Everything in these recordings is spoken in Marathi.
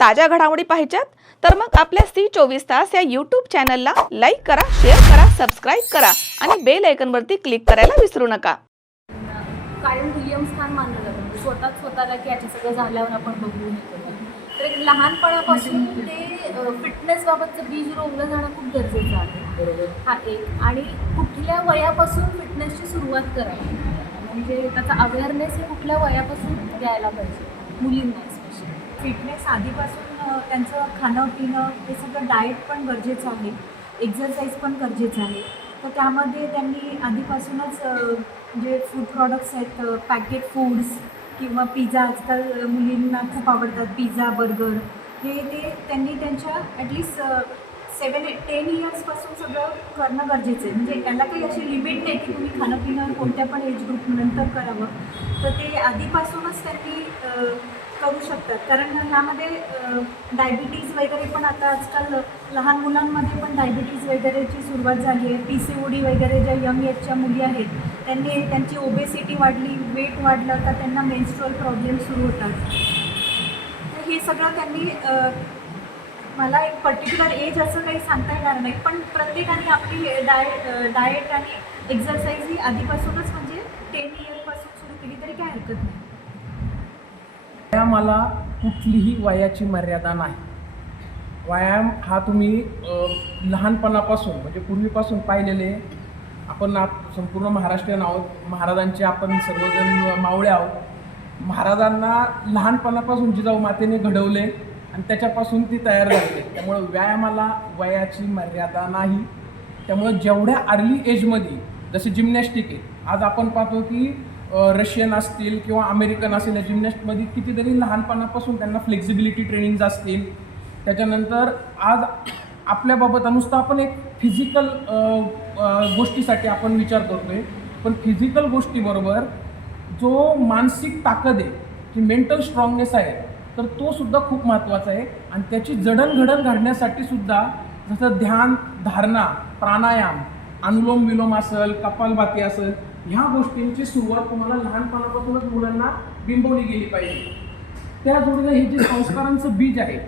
ताज्या घडामोडी पाहिजेत तर मग आपल्या C24 तास या यूट्यूब चॅनलला लाईक करा, शेअर करा, सबस्क्राईब करा आणि बेल आयकॉनवरती क्लिक करायला विसरू नका. कायम दुय्यम स्थान मानलं जातं स्वतःला की याचं सगळं झाल्यावर आपण बघू नये. तर एक लहानपणापासून ते फिटनेसबाबतचं बीज रोवलं जाणं खूप गरजेचं आहे. हा एक. आणि कुठल्या वयापासून फिटनेसची सुरुवात करावी, म्हणजे त्याचा अवेअरनेस हे कुठल्या वयापासून द्यायला पाहिजे मुलींना स्पेशली. फिटनेस आधीपासून त्यांचं खाणं पिणं हे सगळं डाएट पण गरजेचं आहे, एक्झरसाईज पण गरजेचं आहे. तर त्यामध्ये त्यांनी आधीपासूनच जे फूड प्रॉडक्ट्स आहेत, पॅकेट फूड्स किंवा पिझ्झा, आजकाल मुलींना खूप आवडतात पिझ्झा, बर्गर, ते त्यांनी त्यांच्या ॲटलिस्ट 7-10 इयर्सपासून सगळं करणं गरजेचं आहे. म्हणजे याला काही अशी लिमिट नाही की तुम्ही खाणं पिणं कोणत्या पण एज ग्रुप नंतर करावं. तर ते आधीपासूनच त्यांनी करू शकतात. कारण ह्यामध्ये डायबिटीज वगैरे पण आता आजकाल लहान मुलांमध्ये पण डायबिटीज वगैरेची सुरुवात झाली आहे. PCOD वगैरे ज्या यंग एजच्या मुली आहेत त्यांची ओबेसिटी वाढली, वेट वाढलं तर त्यांना मेन्स्ट्रुअल प्रॉब्लेम सुरू होतात. तर हे सगळं त्यांनी मला एक पर्टिक्युलर एज असं काही सांगता येणार नाही, पण प्रत्येकाने आपली डाएट आणि एक्झरसाईज ही आधीपासूनच म्हणजे 10 इयरपासून सुरू केली तरी काय हरकत नाही. व्यायामाला कुठलीही वयाची मर्यादा नाही. व्यायाम हा तुम्ही लहानपणापासून म्हणजे पूर्वीपासून पाहिलेले, आपण संपूर्ण महाराष्ट्रीयन आहोत, महाराजांचे आपण सर्वजण मावळे आहोत. महाराजांना लहानपणापासून जिजाऊ मातेने घडवले आणि त्याच्यापासून ती तयार झाली. त्यामुळे व्यायामाला वयाची मर्यादा नाही. त्यामुळे जेवढ्या अर्ली एजमध्ये, जसे जिम्नॅस्टिक आहे, आज आपण पाहतो की रशियन असतील किंवा अमेरिकन असतील, या जिम्नॅस्टमध्ये कितीतरी लहानपणापासून त्यांना फ्लेक्झिबिलिटी ट्रेनिंग्ज असतील. त्याच्यानंतर आज आपल्याबाबत नुसतं आपण एक फिजिकल गोष्टीसाठी आपण विचार करतो आहे, पण फिजिकल गोष्टीबरोबर जो मानसिक ताकद आहे, जी मेंटल स्ट्रॉंगनेस आहे, तर तो सुद्धा खूप महत्त्वाचा आहे. आणि त्याची जडणघडण घडण्यासाठी सुद्धा जसं ध्यान, धारणा, प्राणायाम, अनुलोम विलोम असेल, कपालभाती असेल, ह्या गोष्टींची सुरुवात तुम्हाला लहानपणापासूनच मुलांना बिंबवली गेली पाहिजे. त्या जोडीला हे जे संस्कारांचं बीज आहे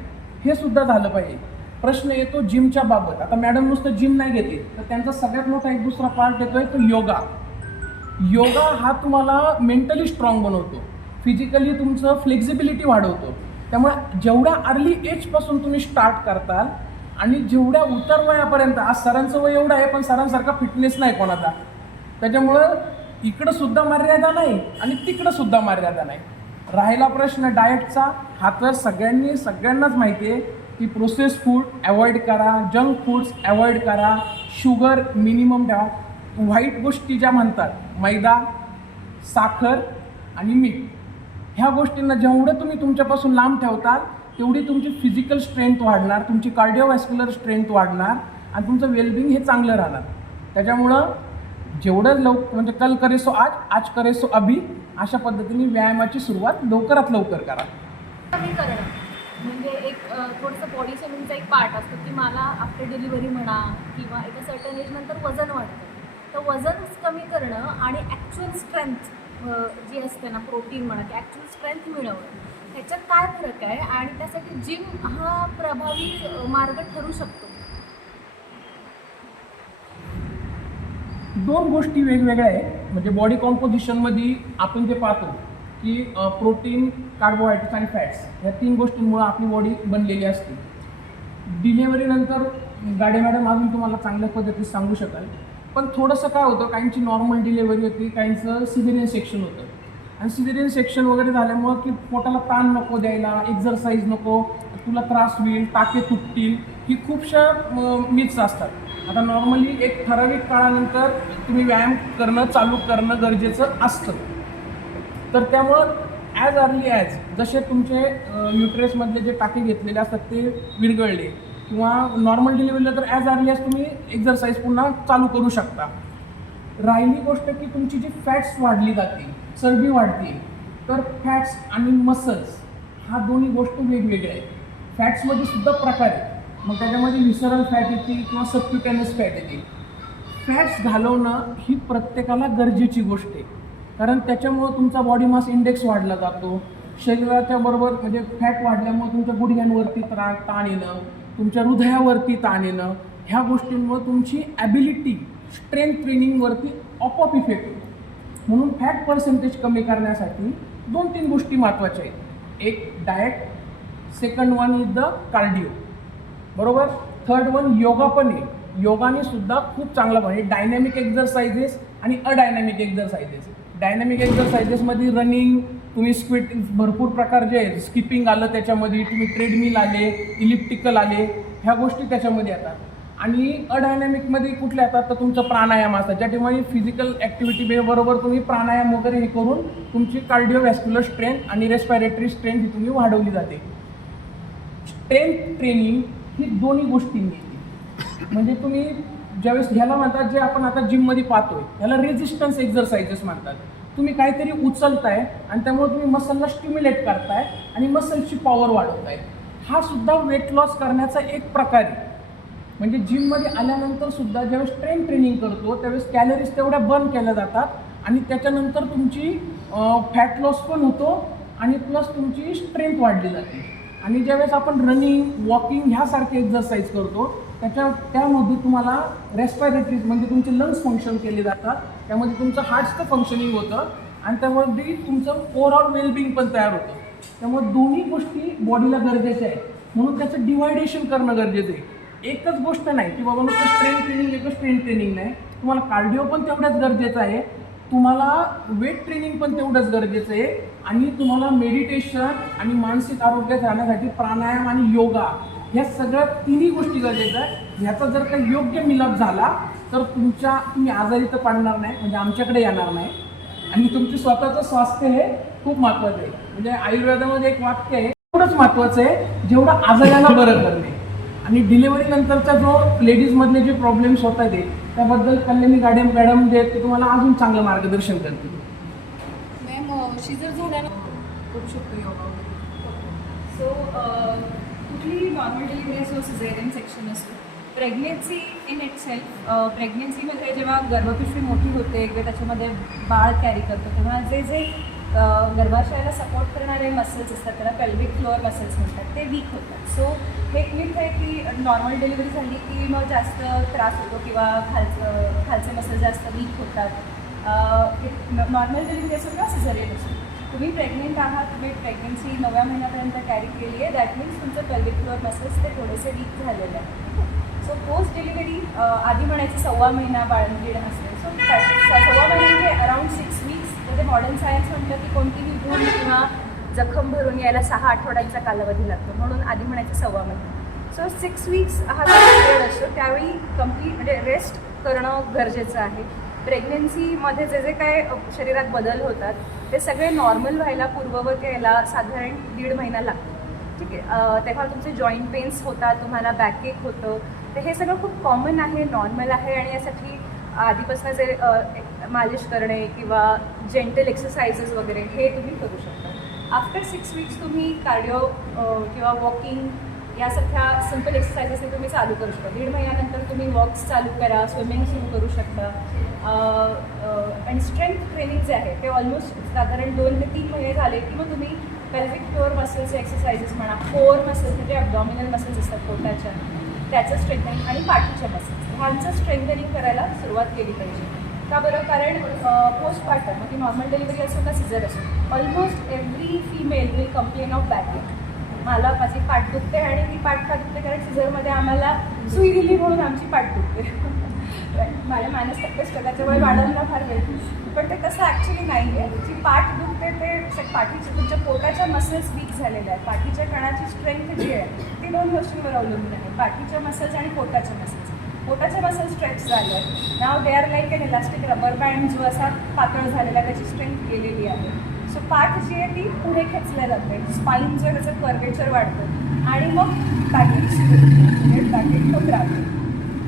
हे सुद्धा झालं पाहिजे. प्रश्न येतो जिमच्या बाबत. आता मॅडम नुसतं जिम नाही घेते, तर त्यांचा सगळ्यात मोठा एक दुसरा पार्ट येतोय तो योगा. योगा हा तुम्हाला मेंटली स्ट्रॉंग बनवतो, फिजिकली तुमचं फ्लेक्झिबिलिटी वाढवतो. त्यामुळे जेवढ्या अर्ली एजपासून तुम्ही स्टार्ट करताल आणि जेवढ्या उतर वयापर्यंत, आज सरांचं वय एवढं आहे पण सरांसारखा फिटनेस नाही कोणाचा, त्याच्यामुळं इकडं सुद्धा मर्यादा नाही आणि तिकडं सुद्धा मर्यादा नाही. राहिला प्रश्न डाएटचा, हा तर सगळ्यांनाच माहिती आहे की प्रोसेस फूड अवॉइड करा, जंक फूड्स अवॉइड करा, शुगर मिनिमम ठेवा. व्हाईट गोष्टी ज्या म्हणतात, मैदा, साखर आणि मीठ, ह्या गोष्टींना जेवढं तुम्ही तुमच्यापासून लांब ठेवताल तेवढी तुमची फिजिकल स्ट्रेंथ वाढणार, तुमची कार्डिओव्हॅस्क्युलर स्ट्रेंथ वाढणार आणि तुमचं वेलबिंग हे चांगलं राहणार. त्याच्यामुळं जेवढं म्हणजे कल करे सो आज करे सो अभी, अशा पद्धतीने व्यायामाची सुरुवात लवकरात लवकर करा. कमी करणं म्हणजे एक थोडंसं बॉडी शेमिंगचा एक पार्ट असतो की मला आफ्टर डिलिव्हरी म्हणा किंवा एका सर्टन एज नंतर वजन वाढतं, तर वजन कमी करणं आणि ॲक्च्युअल स्ट्रेंथ जी असते ना, प्रोटीन म्हणा की ॲक्च्युअल स्ट्रेंथ मिळवणं, ह्याच्यात काय फरक आहे आणि त्यासाठी जिम हा प्रभावी मार्ग ठरू शकतो? दोन गोष्टी वेगवेगळ्या आहे. म्हणजे बॉडी कॉम्पोजिशनमध्ये आपण जे पाहतो की प्रोटीन, कार्बोहायड्रेट्स आणि फॅट्स, ह्या 3 गोष्टींमुळे आपली बॉडी बनलेली असते. डिलेव्हरीनंतर गाडे मॅडम अजून तुम्हाला चांगल्या पद्धतीत सांगू शकाल, पण थोडंसं काय होतं, काहींची नॉर्मल डिलेव्हरी होती, काहींचं सिझेरियन सेक्शन होतं. आणि सिझेरियन सेक्शन वगैरे झाल्यामुळं की पोटाला ताण नको द्यायला, एक्झरसाईज नको, तुला त्रास होईल, टाके तुटतील, ही खूपशा मिथ्स असतात. आता नॉर्मली एक ठराविक काळानंतर तुम्ही व्यायाम करणं चालू करणं गरजेचं असतं. तर त्यामुळं ॲज अर्ली ॲज जसे तुमचे न्यूट्रेसमधले जे टाके घेतलेले असतात ते विरघळले किंवा नॉर्मल डिलिव्हरीला, तर ॲज अर्ली ॲज तुम्ही एक्झरसाईज पुन्हा चालू करू शकता. राहिली गोष्ट की तुमची जी फॅट्स वाढली जाते, चरबी वाढते, तर फॅट्स आणि मसल्स हा दोन्ही गोष्ट वेगवेगळ्या आहेत. फॅट्समध्ये सुद्धा प्रकार आहेत. मग त्याच्यामध्ये व्हिसरल फॅट येते किंवा सबक्युटेनस फॅट येते. फॅट्स घालवणं ही प्रत्येकाला गरजेची गोष्ट आहे, कारण त्याच्यामुळं तुमचा बॉडी मास इंडेक्स वाढला जातो, शरीराच्या बरोबर म्हणजे फॅट वाढल्यामुळे तुमच्या गुडघ्यांवरती ताण येणं, तुमच्या हृदयावरती ताण येणं, ह्या गोष्टींमुळे तुमची ॲबिलिटी स्ट्रेंथ ट्रेनिंगवरती आपोआप इफेक्ट होतो. म्हणून फॅट पर्सेंटेज कमी करण्यासाठी 2-3 गोष्टी महत्त्वाच्या आहेत. एक diet, second one is the cardio, बरोबर. थर्ड वन योगा पण आहे. योगाने सुद्धा खूप चांगला आहे. डायनॅमिक एक्झरसाइजेस आणि अडायनॅमिक एक्झरसाइजेस. डायनॅमिक एक्झरसाइजेसमध्ये रनिंग, तुम्ही भरपूर प्रकार जे आहेत, स्किपिंग आलं त्याच्यामध्ये, तुम्ही ट्रेडमिल आले, इलिप्टिकल आले, ह्या गोष्टी त्याच्यामध्ये येतात. आणि अडायनॅमिकमध्ये कुठल्या येतात तर तुमचं प्राणायाम असतात, ज्या ठिकाणी फिजिकल ॲक्टिव्हिटी बरोबर तुम्ही प्राणायाम वगैरे हे करून तुमची कार्डिओवॅस्क्युलर स्ट्रेंथ आणि रेस्पिरेटरी स्ट्रेंथ ही तुम्ही वाढवली जाते. स्ट्रेंथ ट्रेनिंग ही दोन्ही गोष्टींनी येते. म्हणजे तुम्ही ज्यावेळेस ह्याला म्हणतात, जे आपण आता जिममध्ये पाहतोय ह्याला रेजिस्टन्स एक्झरसाइजेस म्हणतात. तुम्ही काहीतरी उचलताय आणि त्यामुळे तुम्ही मसलला स्टिम्युलेट करताय आणि मसलची पॉवर वाढवताय. हा सुद्धा वेट लॉस करण्याचा एक प्रकार आहे. म्हणजे जिममध्ये आल्यानंतर सुद्धा ज्यावेळेस स्ट्रेंथ ट्रेनिंग करतो त्यावेळेस कॅलरीज तेवढ्या बर्न केल्या जातात आणि त्याच्यानंतर तुमची फॅट लॉस पण होतो आणि प्लस तुमची स्ट्रेंथ वाढली जाते. आणि ज्यावेळेस आपण रनिंग, वॉकिंग ह्यासारखे एक्झरसाइज करतो त्यामध्ये तुम्हाला रेस्पिरेटरी म्हणजे तुमचे लंग्स फंक्शन केले जातात, त्यामध्ये तुमचं हार्टचं फंक्शनिंग होतं आणि त्यामध्ये तुमचं ओव्हरऑल वेलबिंग पण तयार होतं. त्यामुळे दोन्ही गोष्टी बॉडीला गरजेच्या आहेत. म्हणून त्याचं डिवायडेशन करणं गरजेचं आहे. एकच गोष्ट नाही की बाबा नुसतं स्ट्रेंथ ट्रेनिंग, एकच स्ट्रेंथ ट्रेनिंग नाही, तुम्हाला कार्डिओ पण तेवढंच गरजेचं आहे, तुम्हाला वेट ट्रेनिंग पण तेवढंच गरजेचं आहे आणि तुम्हाला मेडिटेशन आणि मानसिक आरोग्यात राहण्यासाठी प्राणायाम आणि योगा ह्या सगळ्या तिन्ही गोष्टी गरजेच्या आहेत. ह्याचा जर काही योग्य मिलाप झाला तर तुम्ही आजारी तर पडणार नाही, म्हणजे आमच्याकडे येणार नाही आणि तुमचं स्वतःचं स्वास्थ्य हे खूप महत्त्वाचं आहे. म्हणजे आयुर्वेदामध्ये एक वाक्य आहे, एवढंच महत्त्वाचं आहे जेवढं आजाराला बरं करणे. आणि डिलिव्हरी नंतरचा जो लेडीजमधले जे प्रॉब्लेम्स होत आहेत त्याबद्दल कल्याणी मॅडम जे आहेत ते तुम्हाला अजून चांगलं मार्गदर्शन करतील. मॅम, शिजर झाल्यानं करू शकतो योगा वगैरे. सो कुठलीही नॉर्मल डिलिव्हरी असो, सिझेरियन सेक्शन असो, प्रेग्नेन्सी इन इटसेल्फ, प्रेग्नेन्सीमध्ये जेव्हा गर्भपिशवी मोठी होते किंवा त्याच्यामध्ये बाळ कॅरी करतो तेव्हा जे गर्भाशयाला सपोर्ट करणारे मसल्स असतात त्याला पेल्विक फ्लोअर मसल्स म्हणतात, ते वीक होतात. सो हे एक मिथ आहे की नॉर्मल डिलिव्हरी झाली की मग जास्त त्रास होतो किंवा खालचे मसल्स जास्त वीक होतात. नॉर्मल डिलिव्हरी असो किंवा सिझेरियन असो, तुम्ही प्रेग्नेंट आहात, तुम्ही प्रेग्नेन्सी 9व्या महिन्यापर्यंत कॅरी केली आहे, दॅट मीन्स तुमचं पेल्विक फ्लोअर मसल्स ते थोडेसे वीक झालेले आहेत. सो पोस्ट डिलिव्हरी आधी म्हणायची 1.25 महिना बाळंतीण असते. सो 1.25 महिना म्हणजे अराउंड 6 वीक्स. म्हणजे मॉडर्न सायन्स म्हटलं की कोणतीही भूल किंवा जखम भरून यायला 6 आठवड्यांचा कालावधी लागतो, म्हणून आधी म्हणायचं 1.25 महिना. सो 6 वीक्स हा जो पिरियड असतो त्यावेळी कम्प्लीट म्हणजे रेस्ट करणं गरजेचं आहे. प्रेग्नेन्सीमध्ये जे काय शरीरात बदल होतात ते सगळे नॉर्मल व्हायला, पूर्ववत यायला साधारण 1.5 महिना लागतो. ठीक आहे. तेव्हा तुमचे जॉईंट पेन्स होतात, तुम्हाला बॅकएक होतं, तर हे सगळं खूप कॉमन आहे, नॉर्मल आहे आणि यासाठी आधीपासून जे मालिश करणे किंवा जेंटल एक्सरसाइजेस वगैरे हे तुम्ही करू शकता. आफ्टर 6 वीक्स तुम्ही कार्डिओ किंवा वॉकिंग यासारख्या सिम्पल एक्सरसाइजेस तुम्ही चालू करू शकता. 1.5 महिन्यानंतर तुम्ही वॉक्स चालू करा, स्विमिंग सुरू करू शकता. आणि स्ट्रेंथ ट्रेनिंग जे आहे ते ऑलमोस्ट साधारण 2 ते 3 महिने झाले की मग तुम्ही पेल्विक फ्लोअर मसल्सचे एक्सरसाइजेस म्हणा, कोर मसल्स म्हणजे ॲब्डॉमिनल मसल्स असतात पोटाच्या, त्याचं स्ट्रेंथनिंग आणि पाठीच्या मसल्स ह्यांचं स्ट्रेंथनिंग करायला सुरुवात केली पाहिजे. का बरं? कारण पोस्टपार्टम म्हणजे नॉर्मल डिलिव्हरी असो का सिझर असो, almost every female will complain of backache. माझी पाठ दुखते आणि ती पाठ का दुखते? कारण सिझरमध्ये आम्हाला सुई दिली म्हणून आमची पाठ दुखते. माझ्या मानसतज्ञ त्याच्यामुळे मॅडमला फार वेळ, पण ते तसं ॲक्च्युली नाही आहे. जी पाठ दुखते ते पाठीच्या तुमच्या पोटाच्या मसल्स वीक झालेल्या आहेत. पाठीच्या कणाची स्ट्रेंथ जी आहे ती 2 गोष्टींवर अवलंबून आहे, पाठीच्या मसल्स आणि पोटाच्या मसल्स. पोटाचे मसल स्ट्रेच झाले आहेत. Now they are like an elastic rubber band जो असा पातळ झालेला त्याची स्ट्रेंथ गेलेली आहे. सो पाठ जी आहे ती पुढे खेचल्या जाते, स्पाईन जो आहे त्याचं कर्वेचर वाढतं आणि मग बॅकेट म्हणजे बॅकेट होत राहते.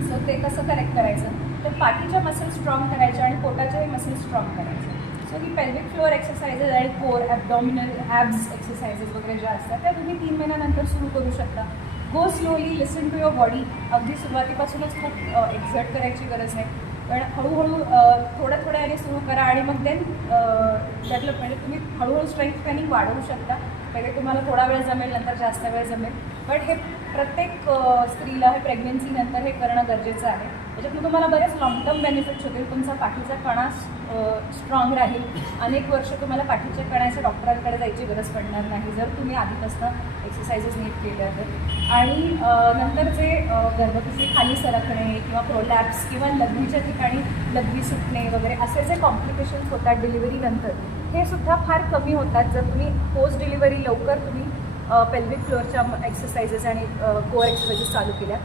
सो ते कसं करेक्ट करायचं तर पाठीच्या मसल स्ट्रॉंग करायच्या आणि पोटाच्याही मसल स्ट्रॉंग करायच्या. सो ही पेल्विक फ्लोअर एक्सरसाइजेस आणि कोर ॲब्डॉमिनल ॲब्स एक्सरसाइजेस वगैरे ज्या असतात त्या तुम्ही 3 महिन्यानंतर सुरू करू शकता. Go slowly, listen to your body. अगदी सुरुवातीपासूनच खूप एक्झर्ट करायची गरज आहे. पण हळूहळू थोड्या थोड्याने सुरू करा आणि मग देन डेव्हलप म्हणजे तुम्ही हळूहळू स्ट्रेंथ ट्रेनिंग वाढवू शकता. पहिले तुम्हाला थोडा वेळ जमेल, नंतर जास्त वेळ जमेल, पण हे प्रत्येक स्त्रीला हे प्रेग्नन्सीनंतर हे करणं गरजेचं आहे. त्याच्यातून तुम्हाला बरेच लॉंग टर्म बेनिफिट्स होतील. तुमचा पाठीचा कणा स्ट्रॉंग राहील. अनेक वर्ष तुम्हाला पाठीच्या कण्याच्या डॉक्टरांकडे जायची गरज पडणार नाही जर तुम्ही आधीपासून एक्सरसाइजेस नीट केल्या तर. आणि नंतर जे गर्भपिशवी खाली सरकणे किंवा प्रोलॅप्स किंवा लघवीच्या ठिकाणी लघवी सुटणे वगैरे असे जे कॉम्प्लिकेशन्स होतात डिलिव्हरीनंतर, हे सुद्धा फार कमी होतात जर तुम्ही पोस्ट डिलिव्हरी लवकर तुम्ही पेल्विक फ्लोअरच्या एक्सरसाइजेस आणि कोअर एक्सरसाइजेस चालू केल्या.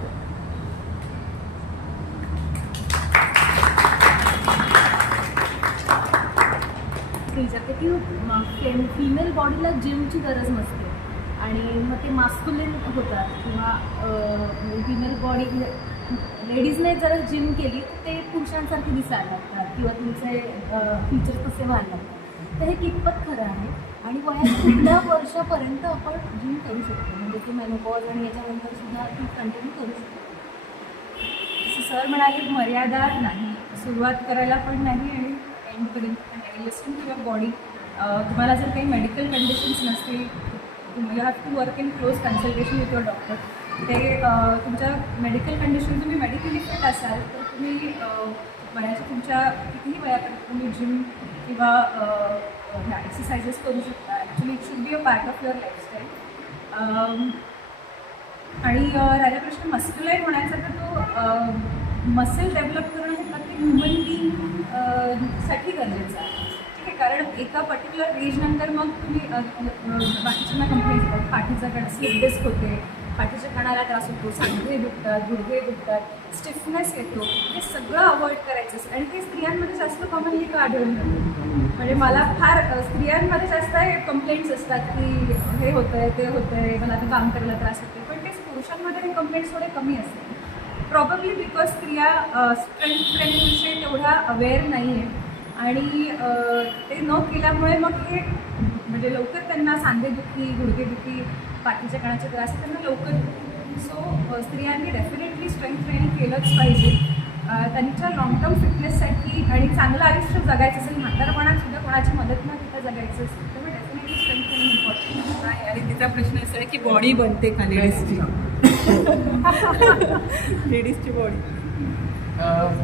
विचारते की फिमेल बॉडीला जिमची गरज नसते आणि मग ते मास्कुलिन होतात किंवा फिमेल बॉडी लेडीजने जर जिम केली तर ते पुरुषांसारखे दिसायला लागतात किंवा तुमचे फीचर्स तसे व्हायला लागतात. तर हे कितपत खरं आहे आणि वयाच्या कुठल्या वर्षापर्यंत आपण जिम करू शकतो, म्हणजे की मेनोपॉज आणि याच्यानंतर सुद्धा ती कंटिन्यू करू शकतो? जसं सर म्हणाले मर्यादा नाही, सुरुवात करायला पण नाही आणि एंडपर्यंत पण नाही. Listening to your body. तुम्हाला जर काही मेडिकल कंडिशन्स नसतील, you have to work in close consultation with your doctor. ते तुमच्या मेडिकल कंडिशन तुम्ही मेडिकली फिट असाल तर तुम्ही वयाच्या तुमच्या कितीही वयापर्यंत तुम्ही जिम किंवा ह्या एक्सरसाइजेस करू शकता. Actually it should be a part of your lifestyle. आणि राहिला प्रश्न मस्क्युलाईन होण्याचा, तर तो मसल डेव्हलप करणं हे प्रत्येक ह्युमन बीइंगसाठी गरजेचं आहे. ठीक आहे, कारण एका पर्टिक्युलर एजनंतर मग तुम्ही बाकीच्यांना कंप्लेंट होतात, पाठीचा कणा स्लिप डिस्क होते, पाठीच्या कणाला त्रास होतो, सांधे दुखतात, गुडघे दुखतात, स्टिफनेस येतो. हे सगळं अवॉइड करायचं असतं आणि ते स्त्रियांमध्ये जास्त कॉमनली का आढळून येतं. म्हणजे मला फार स्त्रियांमध्ये जास्त हे कंप्लेंट्स असतात की हे होतं आहे, ते होतं आहे, मला ते काम करायला त्रास होते, पण तेच पुरुषांमध्ये हे कंप्लेंट्स थोडे कमी असतात. प्रॉबब्ली बिकॉज स्त्रिया स्ट्रेंथ ट्रेनिंगविषयी तेवढ्या अवेअर नाही आहे आणि ते न केल्यामुळे मग हे म्हणजे लवकर त्यांना सांधेदुखी, गुडघेदुखी, पाठीच्या कणाचे त्रास त्यांना लवकर होतो. सो स्त्रियांनी डेफिनेटली स्ट्रेंथ ट्रेनिंग केलंच पाहिजे. त्यांच्या लॉंग टर्म फिटनेससाठी आणि चांगलं आयुष्य जगायचं असेल, म्हातारपणात सुद्धा कोणाची मदत न घेता जगायचं असेल तर डेफिनेटली स्ट्रेंथ ट्रेनिंग इम्पॉर्टंट आहे. आणि तिचा प्रश्न असा आहे की बॉडी बनते का लेडीजची? लेडीजची बॉडी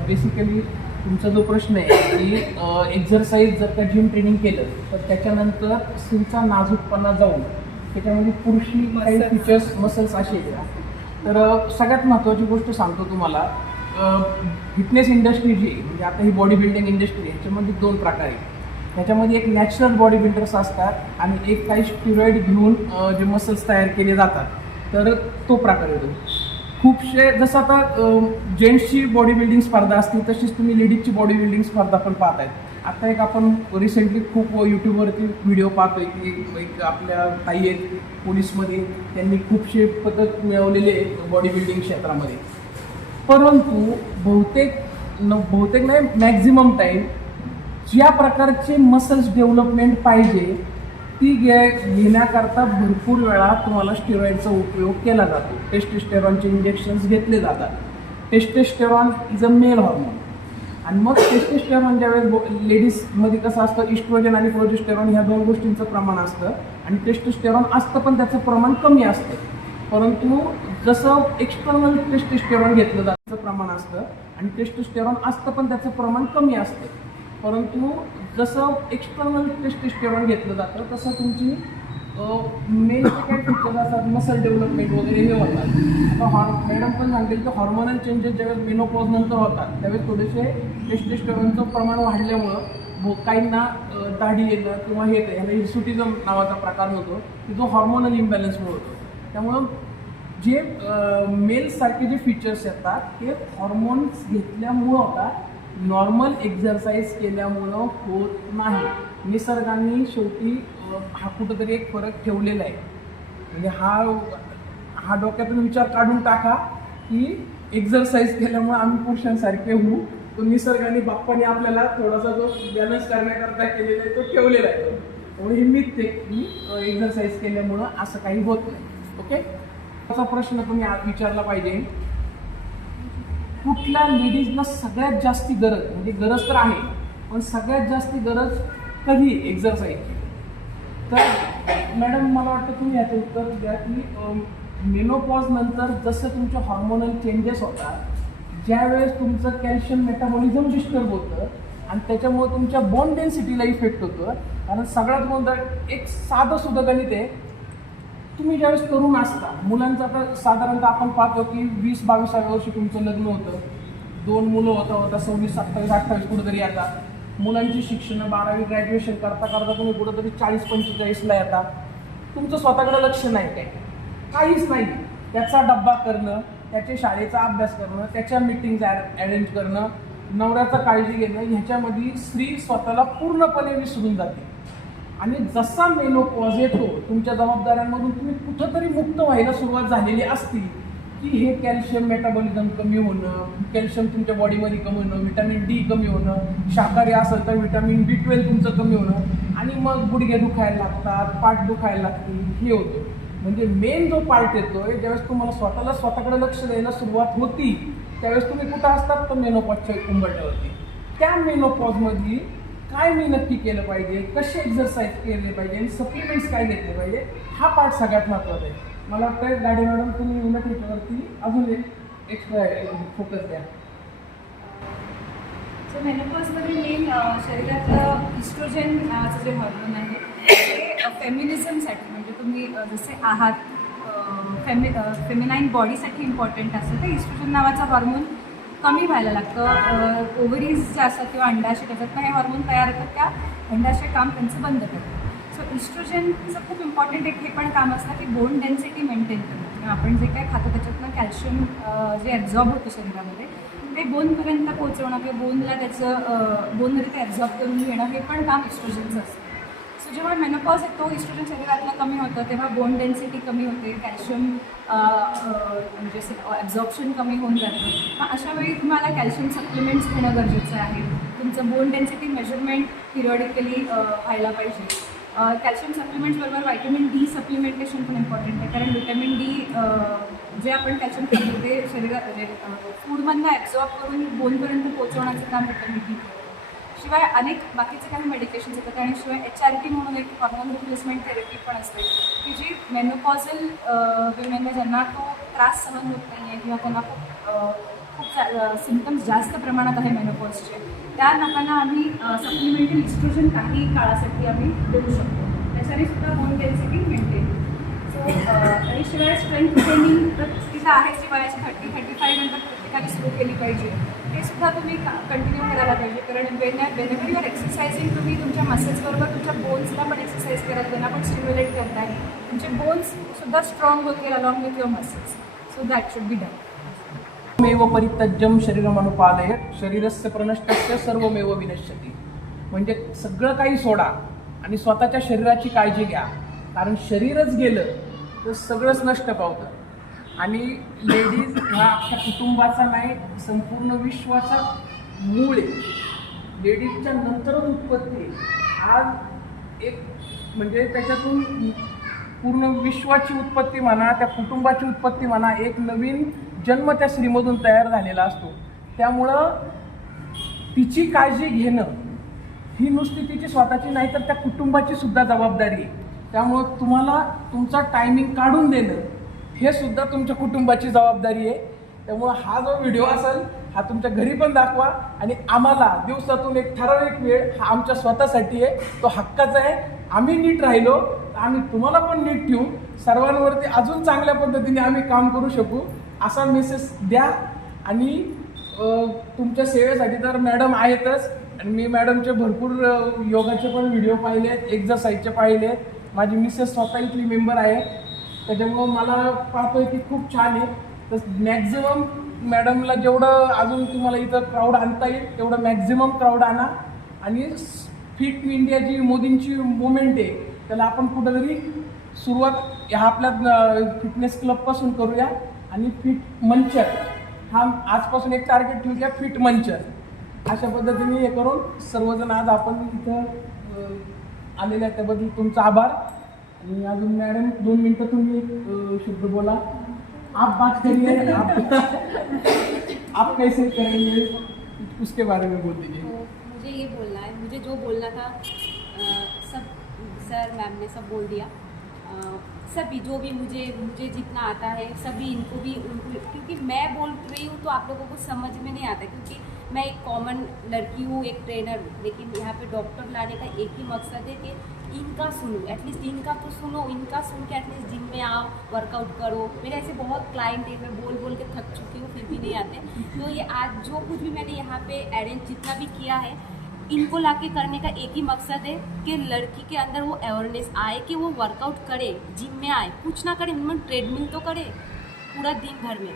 बेसिकली तुमचा जो प्रश्न आहे की एक्झरसाईज जर का जिम ट्रेनिंग केलं तर त्याच्यानंतर स्त्रीचा नाजूकपणा जाऊन त्याच्यामध्ये पुरुषी काही फीचर्स मसल्स असे येतात. तर सगळ्यात महत्त्वाची गोष्ट सांगतो तुम्हाला, फिटनेस इंडस्ट्री जी म्हणजे आता ही बॉडी बिल्डिंग इंडस्ट्री ह्याच्यामध्ये दोन प्रकार आहे. ह्याच्यामध्ये एक नॅचरल बॉडी बिल्डर्स असतात आणि एक काही स्टिरॉइड घेऊन जे मसल्स तयार केले जातात, तर तो प्रकार येतो. खूपशे जसं आता जेंट्सची बॉडी बिल्डिंग स्पर्धा असते तशीच तुम्ही लेडीजची बॉडी बिल्डिंग स्पर्धा पण पाहत आहेत. आता एक आपण रिसेंटली खूप यूट्यूबवरती व्हिडिओ पाहतोय की एक आपल्या ताई आहेत पोलीसमध्ये, त्यांनी खूपशे पदक मिळवलेले बॉडी बिल्डिंग क्षेत्रामध्ये. परंतु बहुतेक नाही, मॅक्झिमम टाईम ज्या प्रकारचे मसल्स डेव्हलपमेंट पाहिजे ती घेण्याकरता भरपूर वेळा तुम्हाला स्टेरॉइडचा उपयोग केला जातो. टेस्टोस्टेरॉनचे इंजेक्शन्स घेतले जातात. Testosterone is a male hormone आणि मग टेस्टोस्टेरॉन ज्यावेळेस लेडीजमध्ये कसं असतं, इस्ट्रोजन आणि प्रोजेस्टेरॉन ह्या दोन गोष्टींचं प्रमाण असतं आणि टेस्टोस्टेरॉन असतं पण त्याचं प्रमाण कमी असतं. परंतु जसं एक्सटर्नल टेस्टोस्टेरॉन घेतलं जातं प्रमाण असतं आणि टेस्टोस्टेरॉन असतं पण त्याचं प्रमाण कमी असतं. परंतु जसं एक्सटर्नल टेस्टोस्टेरॉन घेतलं जातं तसं तुमची मेन काही फीचर्स असतात, मसल डेव्हलपमेंट वगैरे हे होतात. आता मॅडम पण सांगतील की हॉर्मोनल चेंजेस ज्यावेळेस मेनोपॉज नंतर होतात त्यावेळेस थोडेसे टेस्टोस्टेरॉनचं प्रमाण वाढल्यामुळं काहींना दाढी येणं किंवा हे ह्याला हिर्सुटिझम नावाचा प्रकार होतो की जो हॉर्मोनल इम्बॅलन्समुळे होतो. त्यामुळं जे मेल्ससारखे जे फीचर्स येतात ते हॉर्मोन्स घेतल्यामुळं होतात, नॉर्मल एक्झरसाइज केल्यामुळं होत नाही. निसर्गाने शेवटी हा कुठंतरी एक फरक ठेवलेला आहे. म्हणजे हा डोक्यातून विचार काढून टाका की एक्झरसाइज केल्यामुळे आम्ही पुरुषांसारखे होऊ. तो निसर्गाने बाप्पाने आपल्याला थोडासा जो बॅलन्स करण्याकरता केलेला आहे तो ठेवलेला आहे. त्यामुळे हे मिथ आहे की एक्झरसाइज केल्यामुळं असं काही होत नाही. ओके, असा प्रश्न तुम्ही विचारला पाहिजे. कुठल्या लेडीजला सगळ्यात जास्ती गरज, म्हणजे गरज तर आहे पण सगळ्यात जास्ती गरज कधी एक्झरसाईजची? तर मॅडम मला वाटतं तुम्ही याचं उत्तर द्या की मेनोपॉज नंतर जसं तुमचे हॉर्मोनल चेंजेस होतात, ज्यावेळेस तुमचं कॅल्शियम मेटाबॉलिझम डिस्टर्ब होतं आणि त्याच्यामुळे तुमच्या बोन डेन्सिटीला इफेक्ट होतं. कारण सगळ्यात मोठं एक साधं सुद्धा गणित आहे, तुम्ही ज्यावेळेस तरुण असता, मुलांचं आता साधारणतः आपण पाहतो की 20-22व्या वर्षी तुमचं लग्न होतं, 2 मुलं होता 26, 27, 28 कुठेतरी येतात. मुलांची शिक्षण 12वी ग्रॅज्युएशन करता करता तुम्ही कुठंतरी 40-45ला येतात. तुमचं स्वतःकडे लक्ष नाही, काहीच नाही. त्याचा डब्बा करणं, त्याच्या शाळेचा अभ्यास करणं, त्याच्या मीटिंग्ज अरेंज करणं, नवऱ्याचं काळजी घेणं, ह्याच्यामध्ये स्त्री स्वतःला पूर्णपणे विसरून जाते. आणि जसा मेनोपॉज येतो तुमच्या जबाबदाऱ्यांमधून तुम्ही कुठंतरी मुक्त व्हायला सुरुवात झालेली असती की हे कॅल्शियम मेटाबॉलिझम कमी होणं, कॅल्शियम तुमच्या बॉडीमध्ये कमी होणं, व्हिटॅमिन डी कमी होणं, शाकाहारी असेल तर व्हिटॅमिन B12 तुमचं कमी होणं आणि मग गुडघे दुखायला लागतात, पाठ दुखायला लागतील, हे होतं. म्हणजे मेन जो पार्ट येतोय ज्यावेळेस तुम्हाला स्वतःकडे लक्ष द्यायला सुरुवात होती त्यावेळेस तुम्ही कुठं असतात तर मेनोपॉजच्या उंबरठ्यावरती. त्या मेनोपॉजमध्ये काय मी नक्की केलं पाहिजे, कसे एक्झरसाईज केले पाहिजे आणि सप्लिमेंट्स काय घेतले पाहिजे, हा पार्ट सगळ्यात महत्त्वाचा आहे. मला वाटतं गाडी मॅडम तुम्ही उलट ह्याच्यावरती अजून एक एक्स्ट्रा फोकस द्या. सो मेनोपॉजमध्ये मेन शरीरातलं इस्ट्रोजन नावाचं जे हॉर्मोन आहे ते फेमिनिझमसाठी, म्हणजे तुम्ही जसे आहात फेमिनाईन बॉडीसाठी इम्पॉर्टंट असतं, तर इस्ट्रोजन नावाचं हॉर्मोन कमी व्हायला लागतं. ओव्हरीज जे असतात किंवा अंडाशय त्याच्यातनं हे हॉर्मोन तयार होतात, त्या अंडाशय काम त्यांचं बंद करतं. सो इस्ट्रोजनचं खूप इम्पॉर्टंट एक हे पण काम असतं की बोन डेन्सिटी मेंटेन करणं. आपण जे काय खातो त्याच्यातनं कॅल्शियम जे ॲब्झॉर्ब होतं शरीरामध्ये ते बोनपर्यंत पोहोचवणं किंवा बोनला त्याचं बोनमध्ये ते ॲब्झॉर्ब करून घेणं हे पण काम इस्ट्रोजनचं असतं. सो जेव्हा मेनोपॉज येतो इस्ट्रोजन शरीरातलं कमी होतं तेव्हा बोन डेन्सिटी कमी होते, कॅल्शियम म्हणजे ॲब्झॉर्प्शन कमी होऊन जातं. मग अशा वेळी तुम्हाला कॅल्शियम सप्लिमेंट्स घेणं गरजेचं आहे. तुमचं बोन डेन्सिटी मेजरमेंट पिरियॉडिकली व्हायला पाहिजे. कॅल्शियम सप्लिमेंट्सबरोबर व्हायटमिन डी सप्लिमेंटेशन पण इम्पॉर्टंट आहे, कारण व्हिटॅमिन डी जे आपण कॅल्शियम खातो ते शरीरात म्हणजे फूडमधनं ॲब्झॉर्ब करून बोनपर्यंत पोहोचवण्याचं काम व्हिटॅमिन डी करतं. शिवाय अनेक बाकीचे काही मेडिकेशन्स येतात आणि शिवाय HRT म्हणून एक हॉर्मोन रिप्लेसमेंट थेरपी पण असते की जी मेनोपॉझल विमेनने ज्यांना तो त्रास सहन होत नाही आहे किंवा त्यांना खूप सिम्पटम्स जास्त प्रमाणात आहे मेनोपॉजचे, त्या लोकांना आम्ही सप्लिमेंटरी इस्ट्रोजन काही काळासाठी आम्ही देऊ शकतो. त्याच्याने सुद्धा बोन डेन्सिटी मेंटेन. सो आणि शिवाय स्ट्रेंथ ट्रेनिंग तर तिथं आहे जी वयाची 30-35 नंतर प्रत्येकाने सुरू केली पाहिजे. ते सुद्धा तुम्ही कंटिन्यू करायला पाहिजे, कारण वेनेवर युअर एक्सरसाइजिंग तुम्ही तुमच्या मसल्सबरोबर तुमच्या बोन्सला पण एक्सरसाइज करत त्यांना पण स्टिम्युलेट करताय. तुमचे बोन्ससुद्धा स्ट्रॉंग होतील along with your muscles. So that should be done. मेव परित्यज्यम शरीरमनुपालय शरीरस्य प्रणष्टस्य सर्वमेव विनश्यति. म्हणजे सगळं काही सोडा आणि स्वतःच्या शरीराची काळजी घ्या, कारण शरीरच गेलं तर सगळंच नष्ट पावतं. आणि लेडीज ह्या अख्ख्या कुटुंबाचा नाही, संपूर्ण विश्वाचा मूळ आहे. लेडीजच्या नंतरच उत्पत्ती आहे. आज एक म्हणजे त्याच्यातून पूर्ण विश्वाची उत्पत्ती म्हणा, त्या कुटुंबाची उत्पत्ती म्हणा, एक नवीन जन्म त्या स्त्रीमधून तयार झालेला असतो. त्यामुळं तिची काळजी घेणं ही नुसती तिची स्वतःची नाही तर त्या कुटुंबाची सुद्धा जबाबदारी आहे. त्यामुळं तुम्हाला तुमचा टायमिंग काढून देणं हे सुद्धा तुमच्या कुटुंबाची जबाबदारी आहे. त्यामुळं हा जो व्हिडिओ असेल हा तुमच्या घरी पण दाखवा आणि आम्हाला दिवसातून एक ठराविक वेळ हा आमच्या स्वतःसाठी आहे, तो हक्काचा आहे. आम्ही नीट राहिलो तर आम्ही तुम्हाला पण नीट ठेवू, सर्वांवरती अजून चांगल्या पद्धतीने आम्ही काम करू शकू असा मेसेज द्या. आणि तुमच्या सेवेसाठी तर मॅडम आहेतच आणि मी मॅडमचे भरपूर योगाचे पण व्हिडिओ पाहिले आहेत, एक्झरसाईजचे पाहिले आहेत. माझी मिसेस स्वतः इथली मेंबर आहे, त्याच्यामुळं मला पाहतोय की खूप छान आहे. तर मॅक्झिमम मॅडमला जेवढं अजून तुम्हाला इथं क्राऊड आणता येईल तेवढं मॅक्झिमम क्राऊड आणा. आणि फिट इंडिया जी मोदींची मुवमेंट आहे त्याला आपण कुठंतरी सुरुवात ह्या आपल्या फिटनेस क्लबपासून करूया. आणि फिट मंचर हा आजपासून एक टार्गेट ठेवूया, फिट मंचर अशा पद्धतीने हे करून सर्वजण आज आपण इथं आलेले आहेत. त्याबद्दल तुमचा आभार. आणि अजून मॅडम 2 मिनटं तुम्ही शब्द बोला. आप बात करिए. आप कैसे करेंगे उसके बारे में बोल दीजिए। तो मुझे ये बोलना है, मुझे जो बोलना था सब सर मैम ने सब बोल दिया। सभी जो भी मुझे जितना आता है सभी इनको भी उनको, क्योंकि मैं बोल रही हूँ तो आप लोगों को समझ में नहीं आता, क्योंकि मैं एक कॉमन लड़की हूँ, एक ट्रेनर हूँ, लेकिन यहाँ पे डॉक्टर लाने का एक ही मकसद है कि इनका सुनो, एटलीस्ट इनका तो सुनो, इनका सुन के एटलीस्ट जिम में आओ, वर्कआउट करो। मेरे ऐसे बहुत क्लाइंट है, मैं बोल बोल के थक चुकी हूँ फिर भी नहीं आते। तो ये आज जो कुछ भी मैंने यहाँ पे अरेंज जितना भी किया है, इनको लाके करने का एक ही मकसद है कि लड़की के अंदर वो अवेयरनेस आए कि वो वर्कआउट करे, जिम में आए, कुछ ना करे, मिनिमम ट्रेडमिल तो करे पूरा दिन भर में।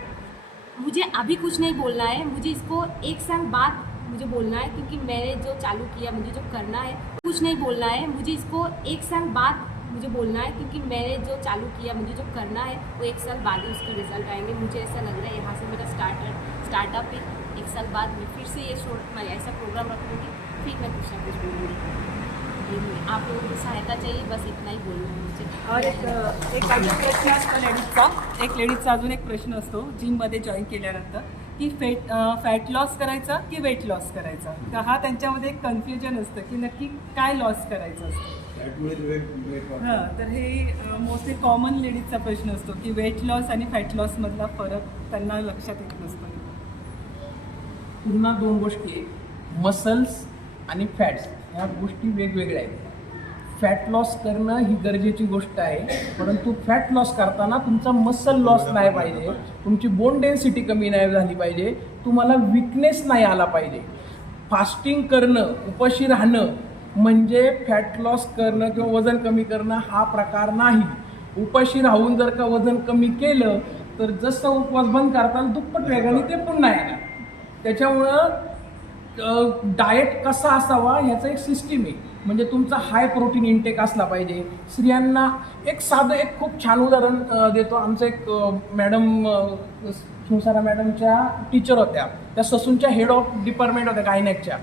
मुझे अभी कुछ नहीं बोलना है, मुझे इसको 1 साल बाद मुझे बोलना है, क्योंकि मैंने जो चालू किया, मुझे जो करना है, कुछ नहीं बोलना है, मुझे इसको 1 साल बाद मुझे बोलना है, क्योंकि मैंने जो चालू किया, मुझे जो करना है वो 1 साल बाद ही उसका रिजल्ट आएंगे। मुझे ऐसा लग रहा है यहाँ से मेरा स्टार्टअप है, 1 साल बाद मैं फिर से ये मैं ऐसा प्रोग्राम रखूँगी, फिर मैं कुछ ना कुछ बोलूँगी। आप लोगों की सहायता चाहिए, बस इतना ही बोलना है मुझे। और एक अजून प्रश्न असतो लेडीजचा अजून एक प्रश्न असतो जिममध्ये जॉईन केल्यानंतर की फॅट लॉस करायचा की वेट लॉस करायचा, तर हा त्यांच्यामध्ये एक कन्फ्युजन असतं की नक्की काय लॉस करायचं असतं। हां, तर हे मोस्टली कॉमन लेडीजचा प्रश्न असतो की वेट लॉस आणि फॅट लॉसमधला फरक त्यांना लक्षात येत नसतो। पुन्हा 2 गोष्टी, मसल्स आणि फॅट्स ह्या गोष्टी वेगवेगळ्या आहेत। फॅट लॉस करणं ही गरजेची गोष्ट आहे, परंतु फॅट लॉस करताना तुमचा मसल लॉस नाही पाहिजे, तुमची बोन डेन्सिटी कमी नाही झाली पाहिजे, तुम्हाला विकनेस नाही आला पाहिजे। फास्टिंग करणं, उपाशी राहणं म्हणजे फॅट लॉस करणं किंवा वजन कमी करणं हा प्रकार नाही। उपाशी राहून जर का वजन कमी केलं तर जसं उपवास बंद करताना दुप्पट वेगाने ते पुन्हा येणार। त्याच्यामुळं डाएट कसा असावा ह्याचं एक सिस्टीम आहे, म्हणजे तुमचा हाय प्रोटीन इंटेक असला पाहिजे। स्त्रियांना एक साधं एक खूप छान उदाहरण देतो। आमचं एक मॅडम सुसारा मॅडमच्या टीचर होत्या, त्या ससूनच्या हेड ऑफ डिपार्टमेंट होत्या गायनॅकच्या।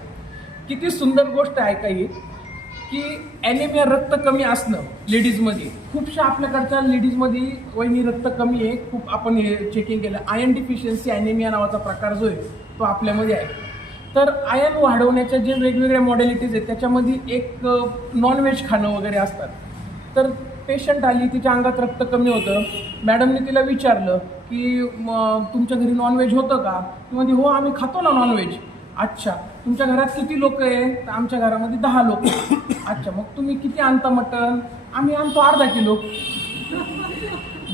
किती सुंदर गोष्ट आहे काही की ॲनेमिया रक्त कमी असणं लेडीजमध्ये, खूपशा आपल्याकडच्या लेडीजमध्ये वहिनी रक्त कमी आहे, खूप आपण हे चेकिंग केलं। आयर्न डिफिशियन्सी ॲनेमिया नावाचा प्रकार जो आहे तो आपल्यामध्ये आहे। तर आयर्न वाढवण्याच्या जे वेगवेगळ्या मॉडेलिटीज आहेत त्याच्यामध्ये एक नॉनव्हेज खाणं वगैरे असतात। तर पेशंट आली, तिच्या अंगात रक्त कमी होतं, मॅडमने तिला विचारलं की तुमच्या घरी नॉनव्हेज होतं का? ती म्हणते हो आम्ही खातो ना नॉनव्हेज। अच्छा, तुमच्या घरात किती लोक आहे? तर आमच्या घरामध्ये 10 लोक। अच्छा, मग तुम्ही किती आणता मटण? आम्ही आणतो अर्धा किलो।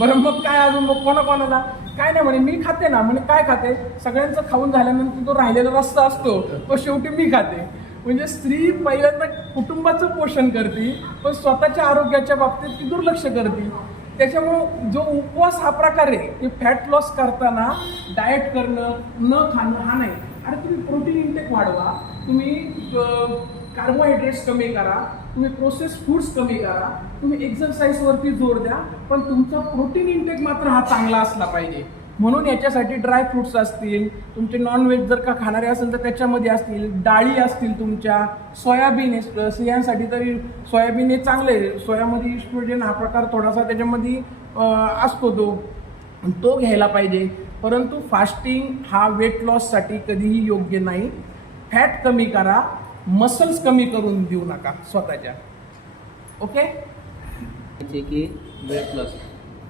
बरं मग काय अजून, मग कोणाकोणाला? काय नाही म्हणे मी खाते ना। म्हणे काय खाते? सगळ्यांचं खाऊन झाल्यानंतर तो राहिलेला रस्सा असतो तो शेवटी मी खाते। म्हणजे स्त्री पहिल्यांदा कुटुंबाचं पोषण करते, पण स्वतःच्या आरोग्याच्या बाबतीत ती दुर्लक्ष करते। त्याच्यामुळं जो उपवास हा प्रकार आहे ते फॅट लॉस करताना डाएट करणं न खाणं हा नाही। अरे तुम्ही प्रोटीन इंटेक वाढवा, तुम्ही कार्बोहायड्रेट्स कमी करा, तुम्ही प्रोसेस फूड्स कमी करा, तुम्ही एक्सरसाइजवरती जोर द्या, पण तुमचा प्रोटीन इंटेक मात्र हा चांगला असला पाहिजे। म्हणून याच्यासाठी ड्राय फ्रूट्स असतील, तुमचे नॉनव्हेज जर का खाणारे असेल तर त्याच्यामध्ये असतील, डाळी असतील तुमच्या, सोयाबीन आहे स्त्रियांसाठी तरी सोयाबीन हे चांगले आहे। सोयामध्ये इस्ट्रोजन हा प्रकार थोडासा त्याच्यामध्ये असतो, तो घ्यायला पाहिजे। परंतु फास्टिंग हा वेट लॉससाठी कधीही योग्य नाही। फॅट कमी करा, मसल्स कमी करून देऊ नका स्वतःच्या। ओके, कि वेट लॉस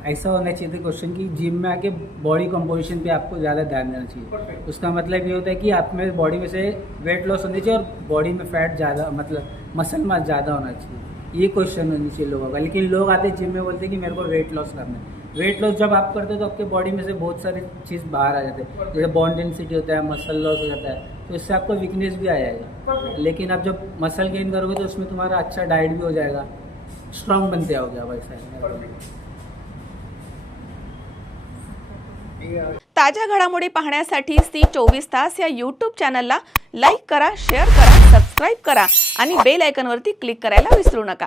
ऐसा होना चाहिए था क्वेश्चन कि जिम में आके बॉडी कंपोजिशन पे आपको ज़्यादा ध्यान देना चाहिए। Perfect. उसका मतलब ये होता है कि आप में बॉडी में से वेट लॉस होनी चाहिए और बॉडी में फैट ज़्यादा, मतलब मसल मास ज़्यादा होना चाहिए। ये क्वेश्चन होनी चाहिए लोगों का। लेकिन लोग आते जिम में बोलते हैं कि मेरे को वेट लॉस करना है। वेट लॉस जब आप करते हो तो आपके बॉडी में से बहुत सारी चीज़ बाहर आ जाते हैं, जैसे बॉन डेंसिटी होता है, मसल लॉस हो जाता है, तो इससे आपको वीकनेस भी आ जाएगा। लेकिन आप जब मसल गेन करोगे तो उसमें तुम्हारा अच्छा डाइट भी हो जाएगा, स्ट्रांग बनते आओगे आप। ऐसा ताज्या घडामोडी पाहण्यासाठी C24 तास या यूट्यूब चॅनलला लाईक करा, शेअर करा, सबस्क्राईब करा आणि बेल आयकॉनवरती क्लिक करायला विसरू नका।